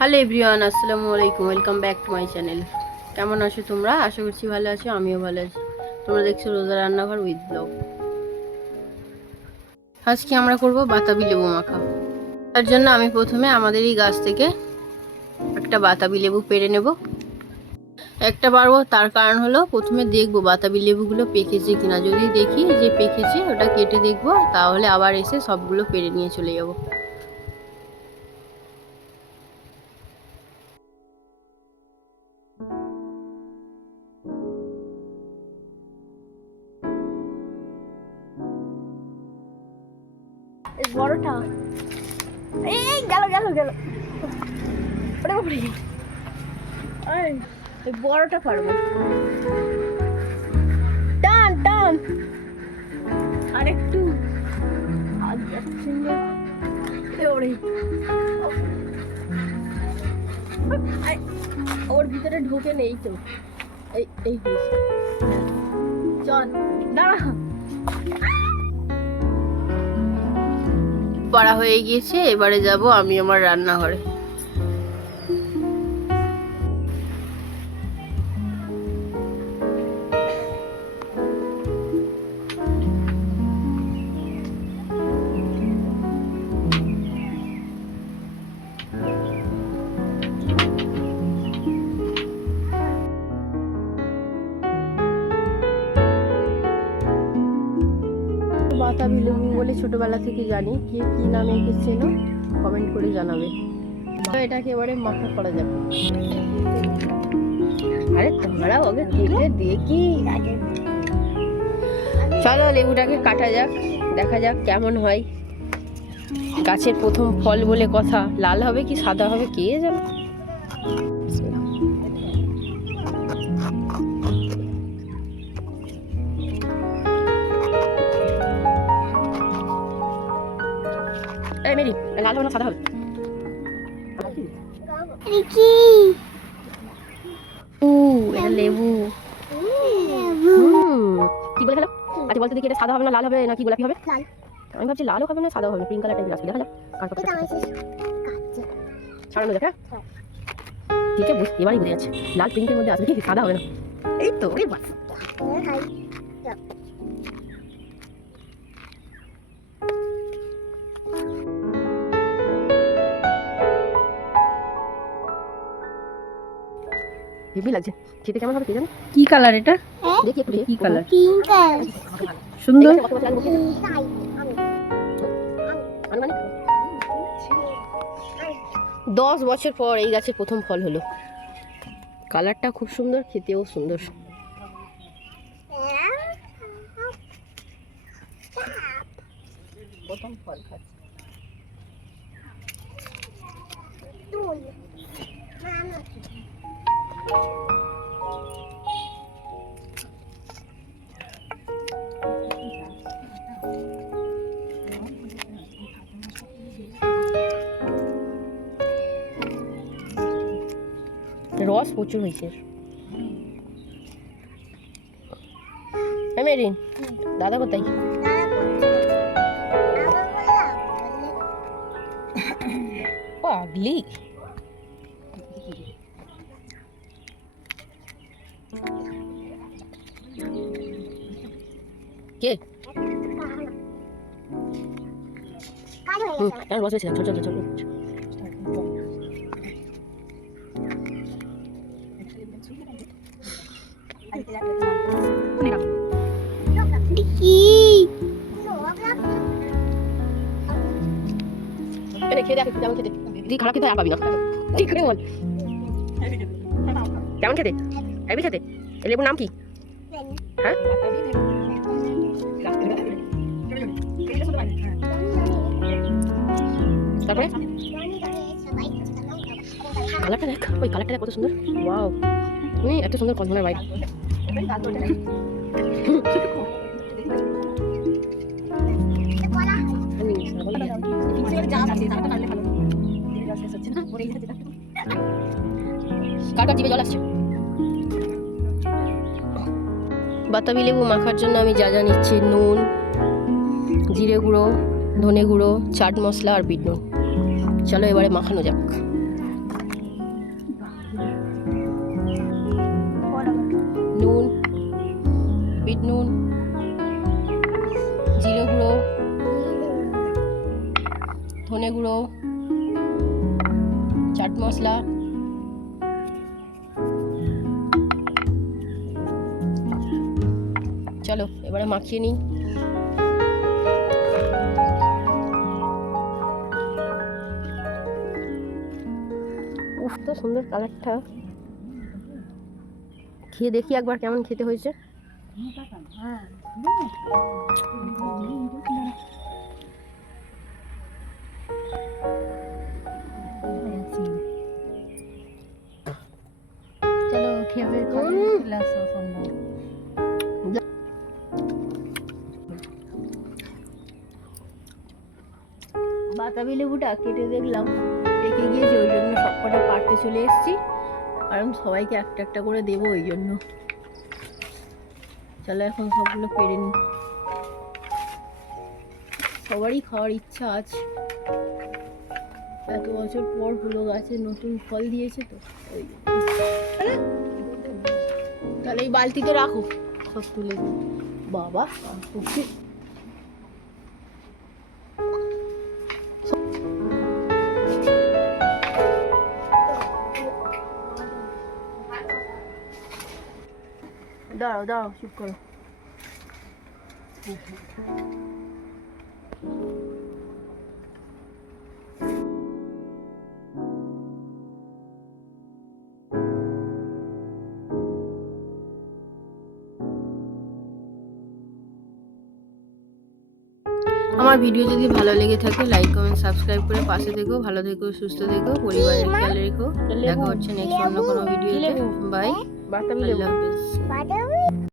Hello everyone, আসসালামু আলাইকুম। Welcome back to my channel. কেমন আছো তোমরা? আশা করছি ভালো আছো, আমিও ভালো আছি। তোমরা দেখছো রোজা রান্নাঘর উইথ ব্লগ। আজকে আমরা করব বাতাবি লেবু মাখা। তার জন্য আমি প্রথমে আমাদের এই গাছ থেকে একটা বাতাবি লেবু পেড়ে নেব। একটা পারবো, তার কারণ হলো প্রথমে দেখবো বাতাবি লেবুগুলো পেকেছে কিনা। যদি দেখি যে পেকেছে, ওটা কেটে দেখবো, তাহলে আবার এসে সবগুলো পেড়ে নিয়ে চলে যাবো। বড়টা এই গেল গেল গেল, ওরে বাপরে, এই বড়টা পারবো। টান টান আরেকটু, আর যাচ্ছে না। ওরে ওর ভিতরে ঢুকে নেই তো। এই এই চল দাঁড়া। পাড়া হয়ে গিয়েছে, এবারে যাব আমি আমার রান্নাঘরে। বাতাবি লেবু বলে ছোটবেলা থেকে জানি, কে কি নামে এঁকেছিল কমেন্ট করে জানাবে। তো এটাকে এবারে মাখা করা যাবে। আরে তোমরা ওকে কেটে দেখি, চলো লেবুটাকে কাটা যাক, দেখা যাক কেমন হয়। গাছের প্রথম ফল বলে কথা, লাল হবে কি সাদা হবে কে জানে। মেরি, লাল হবে না সাদা হবে? এটা লেবু। কি বলে খেলো? আচ্ছা বলতে দেখি, এটা সাদা হবে না লাল হবে নাকি গোলাপি হবে? আমি ভাবছি লালও হবে না সাদা হবে, পিঙ্ক কালার টাইপের আসবে। দেখা যাক কার কথা ছাড়ানো যাক। ঠিক আছে, এবারই বুঝে যাচ্ছে লাল পিঙ্কের মধ্যে আসবে, ঠিক সাদা হবে না। এই তো এই বাস। হেভি লাগছে, খেতে কেমন হবে কে জানে। কি কালার এটা? দেখি একটু, কি কালার? পিঙ্ক কালার, সুন্দর। 10 বছর পর এই গাছের প্রথম ফল হলো। কালারটা খুব সুন্দর, খেতেও সুন্দর। প্রথম ফল খাচ্ছে। রস প্রচুর হয়েছে। মেরিন, দাদা কোথায়? পাগলি। কে? রস হয়েছে, ছোট ছোট ছোট। খেয়ে দেখ কেমন খেতে। তুই খারাপ খেতে আর পাবি না, ঠিক করে বল কেমন খেতে। খাবি খেতে? লেবুর নাম কি? হ্যাঁ, তারপরে কালারটা দেখ, ওই কালারটা দেখ কত সুন্দর। ওয়াও, তুমি এত সুন্দর কল্পনার বাইরে। কার কার জিভে জল আসছে? বাতাবি লেবু মাখার জন্য আমি যা যা নিচ্ছি: নুন, জিরে গুঁড়ো, ধনে গুঁড়ো, চাট মশলা আর বিট নুন। চলো এবারে মাখানো যাক। নুন, বিট নুন, জিরে গুঁড়ো, ধনে গুঁড়ো, চাট মশলা, চলো এবারে মাখিয়ে নিই। উফ, তো সুন্দর কালারটা। খেয়ে দেখি একবার কেমন খেতে হয়েছে। চলো খেয়ে বাতাবি লেবুটা কেটে দেখলাম পেকে গিয়েছে, ওই জন্য সবকটা পাড়তে চলে এসেছি, কারণ সবাইকে একটা একটা করে দেবো ওই জন্য। চলো এখন সবগুলো পেরে নিই, সবারই খাওয়ার ইচ্ছা আছে। এত বছর পর হলো গাছে নতুন ফল দিয়েছে তো ওই জন্য। তাহলে এই বালতিতে রাখো, সব তুলে দিই। বাবা দাঁড়াও দাঁড়াও, চুপ করো। আমার ভিডিও যদি ভালো লেগে থাকে লাইক কমেন্ট সাবস্ক্রাইব করে পাশে থেকো। ভালো থেকো, সুস্থ থেকো, পরিবারের খেয়াল রেখো। দেখা হচ্ছে নেক্সট অন্য কোনো ভিডিওতে। বাই, আল্লাহ হাফেজ।